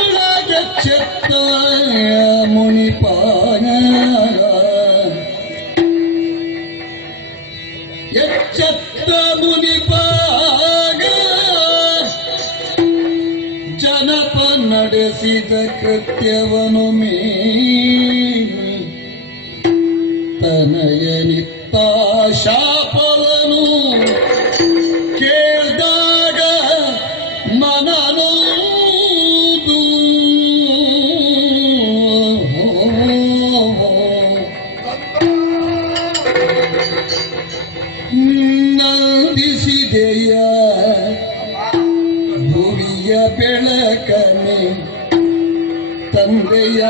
ಅನಿತರುಳಗೆಚ್ಚೆತ್ತ ಮುನಿಪಾನ ಎಚ್ಚೆತ್ತ ಮುನಿಪಾಗ ಜನಪ ನಡೆಸಿದ ಕೃತ್ಯವನು ಮೇ ತನಯನಿತ್ತ ಶಾಪವನು ಕೇಳ್ದಾಗ ಮನನೋದು ನಂದಿಸಿದೆಯ ಭುವಿಯ ಬೆಳಕನೆ ತಂದೆಯ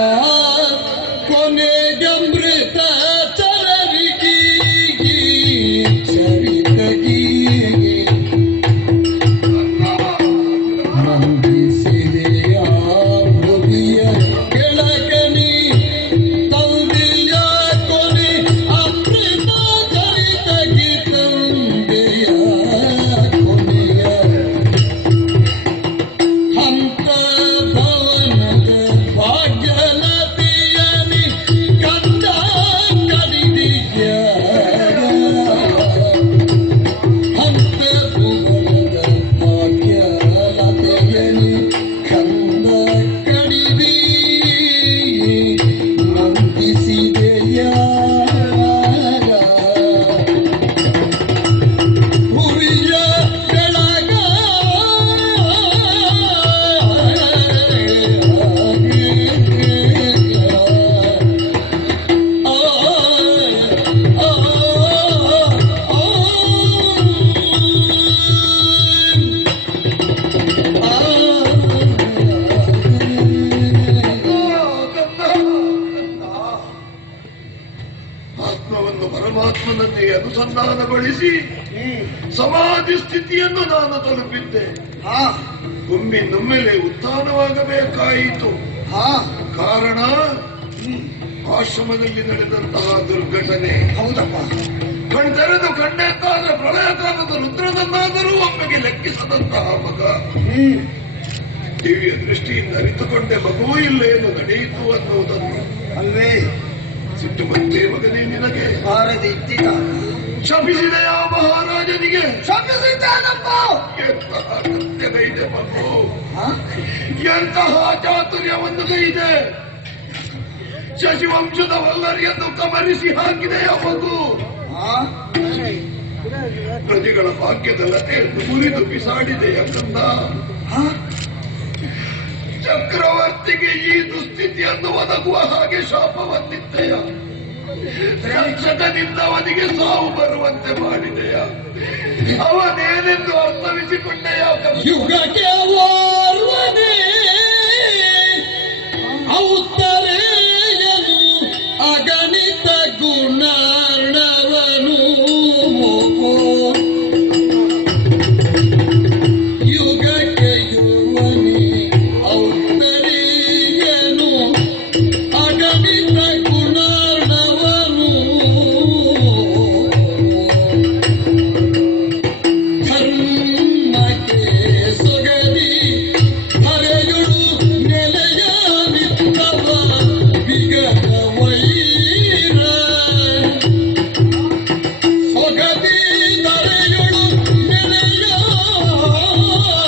ಕೊನೆಗಮೃತ ಪರಮಾತ್ಮನನ್ನೇ ಅನುಸಂಧಾನಗೊಳಿಸಿ ಸಮಾಧಿ ಸ್ಥಿತಿಯನ್ನು ನಾನು ತಲುಪಿದ್ದೆ. ಒಮ್ಮಿಂದೊಮ್ಮೆಲೆ ಉತ್ಥಾನವಾಗಬೇಕಾಯಿತು. ಕಾರಣ ಆಶ್ರಮದಲ್ಲಿ ನಡೆದಂತಹ ದುರ್ಘಟನೆ. ಹೌದಪ್ಪ. ಕಣ್ತೆರೆದು ಕಣ್ಣೆತ್ತಾದ ಪ್ರಳಯಕಾಲದ ರುದ್ರನನ್ನಾದರೂ ಒಮ್ಮೆಗೆ ಲೆಕ್ಕಿಸದಂತಹ ಮಗ. ದಿವ್ಯ ದೃಷ್ಟಿಯಿಂದ ಅರಿತುಕೊಂಡೆ ಮಗುವೂ ಇಲ್ಲೇನು ನಡೆಯಿತು ಅನ್ನುವುದನ್ನು. ಅಲ್ವೇ ಸಿಟ್ಟು ಬಂತೆ ಮಗನೇ ನಿನಗೆ? ಶಪಿಸಿದೆಯ ಮಹಾರಾಜನಿಗೆ? ಶಪಿಸಿದ್ದಾನಪ್ಪ. ಎಂತಹ ಕೃತ್ಯಗೈದೆ ಮಗು, ಎಂತಹ ಚಾತುರ್ಯವನ್ನು ಗೈದೆ. ಶಶಿವಂಶದ ವಲ್ಲರಿಯನ್ನು ಕಮರಿಸಿ ಹಾಕಿದೆಯ ಮಗು. ಪ್ರಜೆಗಳ ಭಾಗ್ಯದ ಲತೆಯನ್ನು ಮುರಿದು ಬಿಸಾಡಿದೆಯ ಕಂದ. ಚಕ್ರವರ್ತಿಗೆ ಈ ದುಸ್ಥಿತಿಯನ್ನು ಒದಗುವ ಹಾಗೆ ಶಾಪವನ್ನಿದ್ದೆಯ. ರಕ್ಷಕನಿಂದ ಅವನಿಗೆ ಸಾವು ಬರುವಂತೆ ಮಾಡಿದೆಯ. ಅವನೇನೆಂದು ಅರ್ಥವಿಸಿಕೊಂಡೆಯ? ಯುಗಕ್ಕೆ ಓರ್ವನೇ ಔತ್ತರೇಯನು ಅಗಣಿತ ಗುಣಾರ್ಣವನು. ಯುಗಕ್ಕೆ ಯುವನೇ ಔತ್ತರೇಯನು ಅಗಣಿತ ಗುಣಾರ್ಣವನು. ಧರ್ಮಕ್ಕೆ ಸೊಗದಿ ಹರೆಯುಳು ನೆಲೆಯ ನಿತ್ತವ ವಿಗತ ವೈರ. ಸೊಗದಿ ಧರೆಯುಳು ನೆಲೆಯ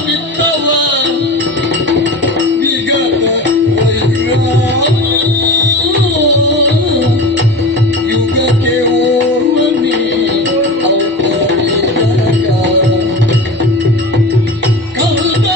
ನಿತ್ತವ ವಿಗತ ವೈರ. ಯುಗಕ್ಕೆ ಓರ್ವನೇ ಔತ್ತರೇಯ ಕಂದ.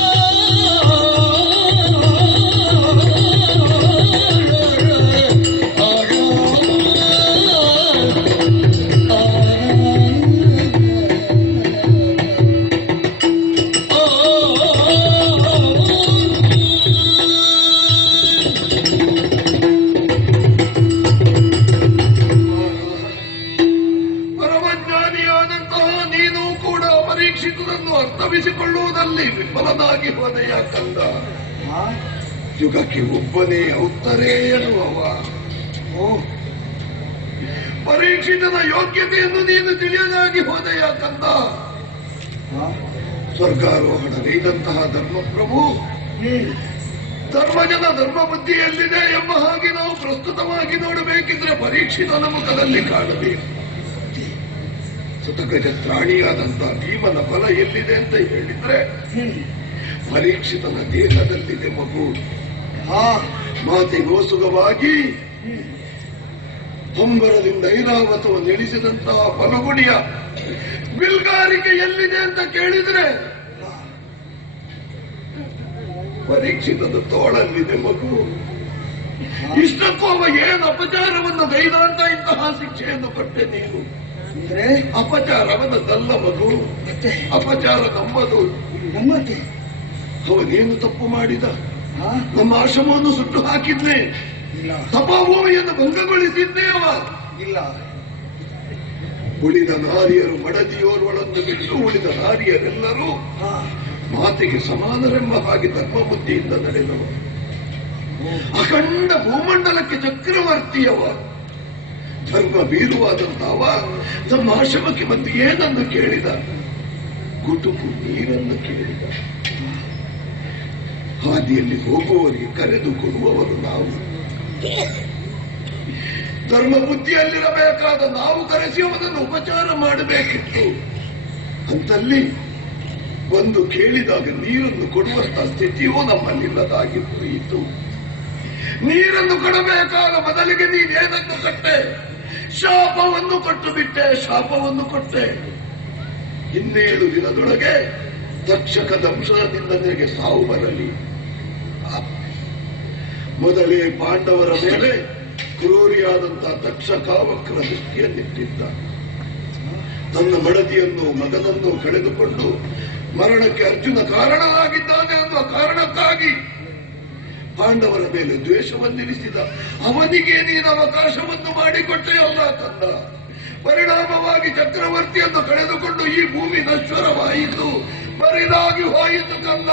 ಪರಮಜ್ಞಾನಿಯಾದಂತಹ ನೀನು ಕೂಡ ಪರೀಕ್ಷಿತರನ್ನು ಅರ್ಥವಿಸಿಕೊಳ್ಳುವುದಲ್ಲಿ ವಿಫಲನಾಗಿ ಹೋದೆಯ ಕಂದ. ಯುಗಕ್ಕೆ ಒಬ್ಬನೇ ಔತ್ತರೇ ಎನ್ನುವವ. ಪರೀಕ್ಷಿತನ ಯೋಗ್ಯತೆಯನ್ನು ನೀನು ತಿಳಿಯಲಾಗಿ ಹೋದೆಯ ಕಂದ. ಸ್ವರ್ಗಾರೋಹಣಗೈದಂತಹ ಧರ್ಮಪ್ರಭು ಧರ್ಮಜನ ಧರ್ಮ ಬುದ್ಧಿಯಲ್ಲಿದೆ ಎಂಬ ಹಾಗೆ ನಾವು ಪ್ರಸ್ತುತವಾಗಿ ನೋಡಬೇಕಿದ್ರೆ ಪರೀಕ್ಷಿತನ ಮುಖದಲ್ಲಿ ಕಾಣಬೇಕು. ಸುತಗಜ ತ್ರಾಣಿಯಾದಂತಹ ಭೀಮನ ಬಲ ಎಲ್ಲಿದೆ ಅಂತ ಹೇಳಿದ್ರೆ ಪರೀಕ್ಷಿತನ ದೇಹದಲ್ಲಿದೆ ಮಗು. ಮಾತಿಗೋಸುಗವಾಗಿ ಹೊಂಬರದಿಂದ ಐರಾವತವನ್ನು ಇಳಿಸಿದಂತಹ ಫಲಗುಣಿಯ ಬಿಲ್ಗಾರಿಕೆ ಎಲ್ಲಿದೆ ಅಂತ ಕೇಳಿದ್ರೆ ಪರೀಕ್ಷಿತದ ತೋಳಲ್ಲಿದೆ ಮಗು. ಇಷ್ಟಕ್ಕೂ ಅವ ಏನು ಅಪಚಾರವನ್ನು ಗೈದ ಅಂತ ಇಂತಹ ಶಿಕ್ಷೆಯನ್ನು ಕೊಟ್ಟೆ ನೀನು. ಅಪಚಾರ ಅವನದಲ್ಲ ಮಗು, ಅಪಚಾರ ನಮ್ಮದು. ಅವನೇನು ತಪ್ಪು ಮಾಡಿದ? ನಮ್ಮ ಆಶ್ರಮವನ್ನು ಸುಟ್ಟು ಹಾಕಿದ್ನೆ, ತಪಭೂಮಿಯನ್ನು ಭಂಗಗೊಳಿಸಿದ್ನೇ ಅವ. ಇಲ್ಲ, ಉಳಿದ ನಾರಿಯರು ಮಡದಿಯೋರ್ವಳನ್ನು ಬಿಟ್ಟು ಉಳಿದ ನಾರಿಯರೆಲ್ಲರೂ ಮಾತಿಗೆ ಸಮಾನರೆಂಬ ಹಾಗೆ ಧರ್ಮ ಬುದ್ಧಿಯಿಂದ ನಡೆದವ. ಅಖಂಡ ಭೂಮಂಡಲಕ್ಕೆ ಚಕ್ರವರ್ತಿಯವ, ಧರ್ಮ ಬೀರುವಾದಂತವ. ನಮ್ಮ ಆಶ್ರಮಕ್ಕೆ ಮತ್ತೆ ಏನನ್ನು ಕೇಳಿದ? ಗುಟುಕು ನೀರನ್ನು ಕೇಳಿದ. ಹಾದಿಯಲ್ಲಿ ಹೋಗುವವರಿಗೆ ಕರೆದು ಕೊಡುವವರು ನಾವು. ಧರ್ಮ ಬುದ್ಧಿಯಲ್ಲಿರಬೇಕಾದ ನಾವು ಕರೆಸಿ ಅವನನ್ನು ಉಪಚಾರ ಮಾಡಬೇಕಿತ್ತು. ಅಂತಲ್ಲಿ ಒಂದು ಕೇಳಿದಾಗ ನೀರನ್ನು ಕೊಡುವಂತಹ ಸ್ಥಿತಿಯೂ ನಮ್ಮಲ್ಲಿಲ್ಲದಾಗಿ ಹೋಯಿತು. ನೀರನ್ನು ಕೊಡಬೇಕಾದ ಬದಲಿಗೆ ನೀನೇನನ್ನು ಕೊಟ್ಟೆ? ಶಾಪವನ್ನು ಕೊಟ್ಟು ಬಿಟ್ಟೆ, ಶಾಪವನ್ನು ಕೊಟ್ಟೆ. 17 ದಿನದೊಳಗೆ ತಕ್ಷಕ ದಂಶದಿಂದ ನಿನಗೆ ಸಾವು ಬರಲಿ. ಮೊದಲೇ ಪಾಂಡವರ ಮೇಲೆ ಕ್ರೂರಿಯಾದಂತಹ ತಕ್ಷಕ ವಕ್ರ ದೃಷ್ಟಿಯನ್ನಿಟ್ಟಿದ್ದ. ತನ್ನ ಮಡದಿಯನ್ನು ಮಗನನ್ನು ಕಳೆದುಕೊಂಡು ಮರಣಕ್ಕೆ ಅರ್ಜುನ ಕಾರಣನಾಗಿದ್ದಾನೆ ಅನ್ನುವ ಕಾರಣಕ್ಕಾಗಿ ಪಾಂಡವರ ಮೇಲೆ ದ್ವೇಷವನ್ನಿರಿಸಿದ ಅವನಿಗೆ ನೀನು ಅವಕಾಶವನ್ನು ಮಾಡಿಕೊಟ್ಟೆಯಲ್ಲ ತಂದ. ಪರಿಣಾಮವಾಗಿ ಚಕ್ರವರ್ತಿಯನ್ನು ಕಳೆದುಕೊಂಡು ಈ ಭೂಮಿ ನಶ್ವರವಾಯಿತು, ಬರಿದಾಗಿ ಹೋಯಿತು ಕಂದ.